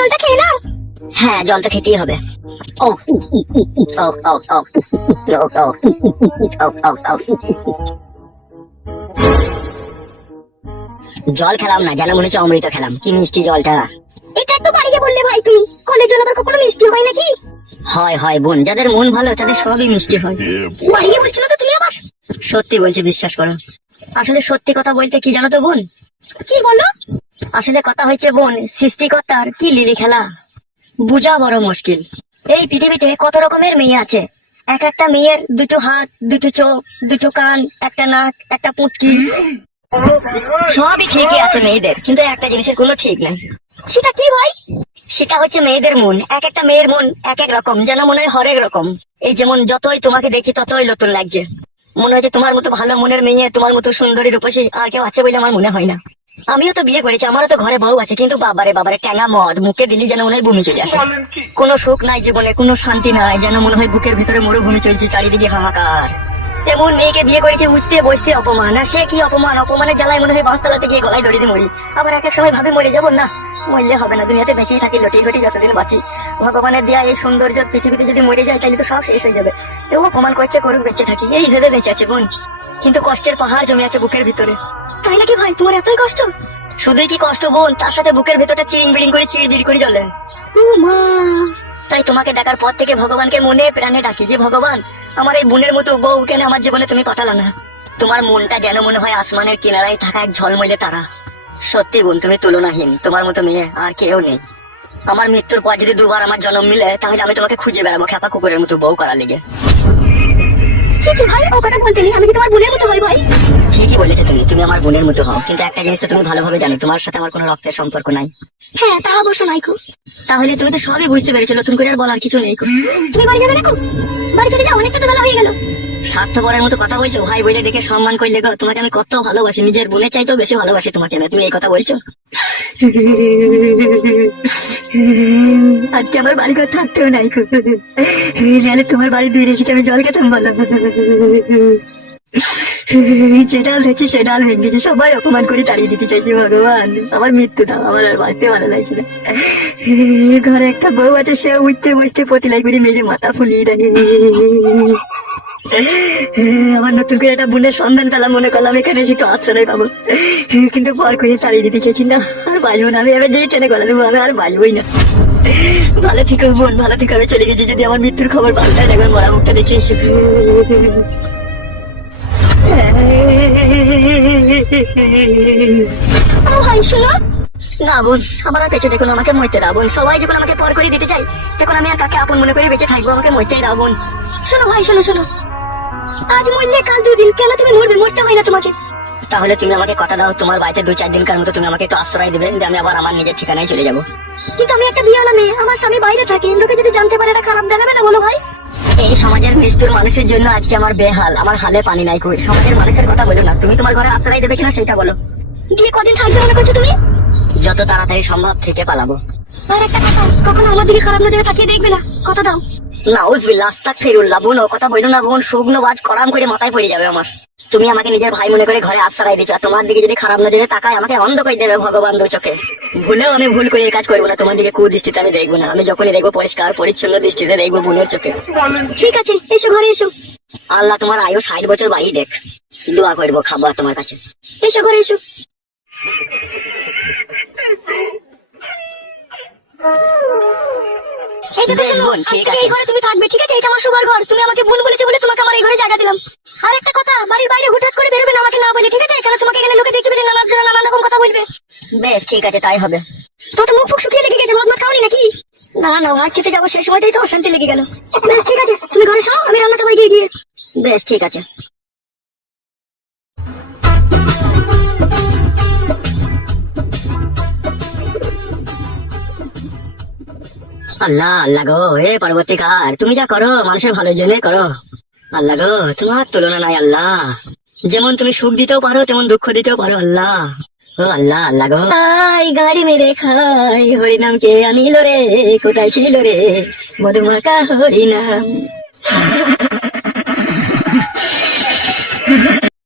জলটা খেয়ে নাও। হ্যাঁ, জল তো খেতেই হবে। ও ও ও ও ও ও জল খেলাম না, যেন মনে হচ্ছে অমৃত খেলাম। কি মিষ্টি জলটা। এটা একটু বাড়িয়ে বললে ভাই তুমি। কলের জল আবার কখনো মিষ্টি হয় নাকি? হয় হয় বোন, যাদের মন ভালো তাদের সবই মিষ্টি হয়। বাড়িয়ে বলছো না তো তুমি আবার। সত্যি বলছি, বিশ্বাস করো। আসলে সত্যি কথা বলতে কি জানো তো বোন? কি বলো? আসলে কথা হয়েছে বোন, সৃষ্টিকর্তার কি লিলি খেলা বুঝা বড় মুশকিল। এই পৃথিবীতে কত রকমের মেয়ে আছে। এক একটা মেয়ের দুটো হাত, দুটো চোখ, দুটো কান, একটা নাক, একটা পুটকি, সবই ঠিকই আছে মেয়েদের, কিন্তু একটা জিনিসের কোনো ঠিক নাই। সেটা কি ভাই? সেটা হচ্ছে মেয়েদের মন। এক একটা মেয়ের মন এক এক রকম, যেন মনে হয় হরেক রকম। এই যেমন যতই তোমাকে দেখছি ততই নতুন লাগছে। মনে হচ্ছে তোমার মতো ভালো মনের মেয়ে, তোমার মতো সুন্দরী রূপসী আর কেউ আছে বলে আমার মনে হয় না। আমিও তো বিয়ে করেছি, আমারও তো ঘরে বউ আছে, কিন্তু বাবারে বাবারে ট্যাঙা মদ মুখে দিলি যেন মনে হয় বমি চলে আসে। কোনো সুখ নাই জীবনে, কোনো শান্তি নাই, যেন মনে হয় বুকের ভিতরে মরুভূমি চলছে, চারিদিকে হাহাকার। এমন মেয়েকে বিয়ে করেছে, উঠতে বসতে অপমান। আর সে কি অপমান, অপমানের জ্বালায় মনে হয় বাসতলাতে গিয়ে গলায় দড়ি দিয়ে মরি। আবার এক এক সময় ভাবে মরে যাবো, না মরলে হবে না, দুনিয়াতে বেঁচেই থাকি লটি ঘটি যতদিন বাঁচি। ভগবানের দেয়া এই সৌন্দর্য পৃথিবীতে যদি মরে যায় তাহলে তো সব শেষ হয়ে যাবে। কেউ অপমান করছে করুক, বেঁচে থাকি এই ভেবে বেঁচে আছে বোন। কিন্তু কষ্টের পাহাড় জমে আছে বুকের ভিতরে। তাই নাকি ভাই, তোমার এতই কষ্ট? শুধুই কি কষ্ট বোন, তার সাথে বুকের ভেতরটা চিড়িং বিড়িং করে চিড়বিড় করে জ্বলে। তাই তোমাকে দেখার পর থেকে ভগবানকে মনে প্রাণে ডাকি যে ভগবান, আমার এই বোনের মতো বউ কেন আমার জীবনে তুমি পাঠালা না। তোমার মনটা যেন মনে হয় আসমানের কিনারায় থাকা এক ঝলমলে তারা। সত্যি বোন, তুমি তুলনাহীন। তোমার মতো মেয়ে আর কেউ নেই। আমার মৃত্যুর পর যদি দুবার আমার জন্ম মিলে, তাহলে আমি তোমাকে খুঁজে বেড়াবো খেপা কুকুরের মতো বউ করার লেগে। ভাই ও কথা বলতে নেই, আমি কি তোমার বোনের মতো হই ভাই? ঠিকই বলেছো তুমি, তুমি আমার বোনের মতো হও, কিন্তু একটা জিনিস তো তুমি ভালোভাবে জানো, তোমার সাথে আমার কোনো রক্তের সম্পর্ক নাই। হ্যাঁ তা অবশ্য নাই। তাহলে তুমি তো সবই বুঝতে পেরেছো, নতুন করে আর বলার কিছু নেই। তুমি বাড়ি যাবে না? বাড়ি চলে যাও, অনেকটা তো বেলা হয়ে গেল। স্বার্থপরের মতো কথা বলছো, ভাই বলে ডেকে সম্মান করলে গো। তোমাকে আমি কত ভালোবাসি, নিজের বোনের চাইতেও বেশি ভালোবাসি তোমাকে আমি। তুমি এই কথা বলছো? আজকে আমার বাড়ি ঘর থাকতেও নাই, নাহলে তোমার বাড়ি দিয়ে রেখে আমি জল খেতাম বলো। যেটা হয়েছে সেটা আর ভেঙে গেছে, সবাই অপমান করে তাড়িয়ে দিতে চাইছে। ভগবান আমার মৃত্যু দাও, আমার আর বাঁচতে ভালো লাগছে না। ঘরে একটা বউ আছে, সে উঠতে বসতে পতিলাই করে মেরে মাথা ফুলিয়ে দেয়। আমার নতুন করে একটা বোনের সন্ধান পেলাম, মনে করলাম এখানে এসে একটু আশ্রয় পাবো, কিন্তু পর করে তাড়িয়ে দিতে চাইছি। না আর বাঁচবো না আমি, এবার যেই ট্রেনে গলা দেবো আমি আর বাঁচবোই না। ভালো ঠিক বোন, ভালো ঠিক আমি চলে গেছি। যদি আমার মৃত্যুর খবর পাল্টায়, একবার মরা মুখটা দেখে এসে। ভাই শোনো না বোন, আমার আর পেছনে দেখুন, আমাকে মরতে দাও বোন। সবাই যখন আমাকে পর করে দিতে চাই, তখন আমি আর কাকে আপন মনে করে বেঁচে থাকবো? আমাকে মরতেই দাও বোন। শোনো ভাই, শোনো শোনো, আজ মরলে কাল দুদিন, কেন তুমি মরবে? মরতে হয় না তোমাকে। তাহলে তুমি আমাকে কথা দাও, তোমার বাড়িতে 2-4 দিনকার মতো তুমি আমাকে একটু আশ্রয় দেবে, আমি আবার আমার নিজের ঠিকানায় চলে যাবো। কিন্তু আমি একটা বিয়েওয়ালা মেয়ে, আমার স্বামী বাইরে থাকে, লোকে যদি জানতে পারে এটা খারাপ দেখাবে না বলো ভাই? এই সমাজের নিষ্ঠুর মানুষের জন্য আজকে আমার বেহাল, আমার হালে পানি নাই কই। সমাজের মানুষের কথা বলো না, তুমি তোমার ঘরে আশ্রয় দেবে কিনা সেটা বলো। গিয়ে কদিন থাকবে মনে করছো তুমি? যত তাড়াতাড়ি সম্ভব থেকে পালাবো। আর একটা কথা, কখনো আমার দিকে খারাপ নজরে তাকিয়ে দেখবে না, কথা দাও। নাউজুবিল্লাহ, আস্তাগফিরুল্লাহ। বোন ও কথা বলো না বোন, শুকনো বাজ করাম করে মাথায় পড়ে যাবে আমার। তুমি আমাকে নিজের ভাই মনে করে ঘরে আশ্রয় দিচ্ছ, আর তোমার দিকে যদি খারাপ নজরে তাকায় আমাকে অন্ধ করে দেবে ভগবান দু চোখে। ভুলেও আমি ভুল করে এই কাজ করবো না, তোমার দিকে কুদৃষ্টিতে আমি দেখবো না। আমি যখনই দেখবো পরিষ্কার পরিচ্ছন্ন দৃষ্টিতে দেখবো বোনের চোখে। ঠিক আছে, এসো ঘরে এসো। আল্লাহ তোমার আয়ু 60 বছর বাড়িয়ে দেখ, দোয়া করবো খাবার তোমার কাছে। এসো ঘরে এসো। তুমি থাকবে, ঠিক আছে? এটা আমার শোবার ঘর, তুমি আমাকে বোন বলেছো বলে তোমাকে আমার এই ঘরে জায়গা দিলাম। আর একটা কথা, বাড়ির বাইরে হুটহাট করে বেরোবে না আমাকে না বলে, ঠিক আছে? কারণ তোমাকে এখানে লোকে দেখতে পেলে নানান রকম কথা বলবে। বেশ ঠিক আছে, তাই হবে। তোর মুখ ফুক শুকিয়ে লেগে গেছে, ভাত খাওনি নাকি? না না, ভাত খেতে যাবো সেই সময়টাই তো অশান্তি লেগে গেল। বেশ ঠিক আছে, তুমি ঘরে শোও, আমি রান্না চাপাই গিয়ে। বেশ ঠিক আছে। আল্লাহ আল্লাহ গো, হে পরবর্তীকার, তুমি যা করো মানুষের ভালোর জন্য করো। আল্লাহ গো, তোমার তুলনা নাই আল্লাহ। যেমন তুমি সুখ দিতেও পারো, তেমন দুঃখ দিতেও পারো আল্লাহ। ও আল্লাহ আল্লাহ গো। আই গাড়ি মেরে খাই, হরিনাম কে আনিল রে, কোথায় ছিল রে মধুমাকা হরিনাম।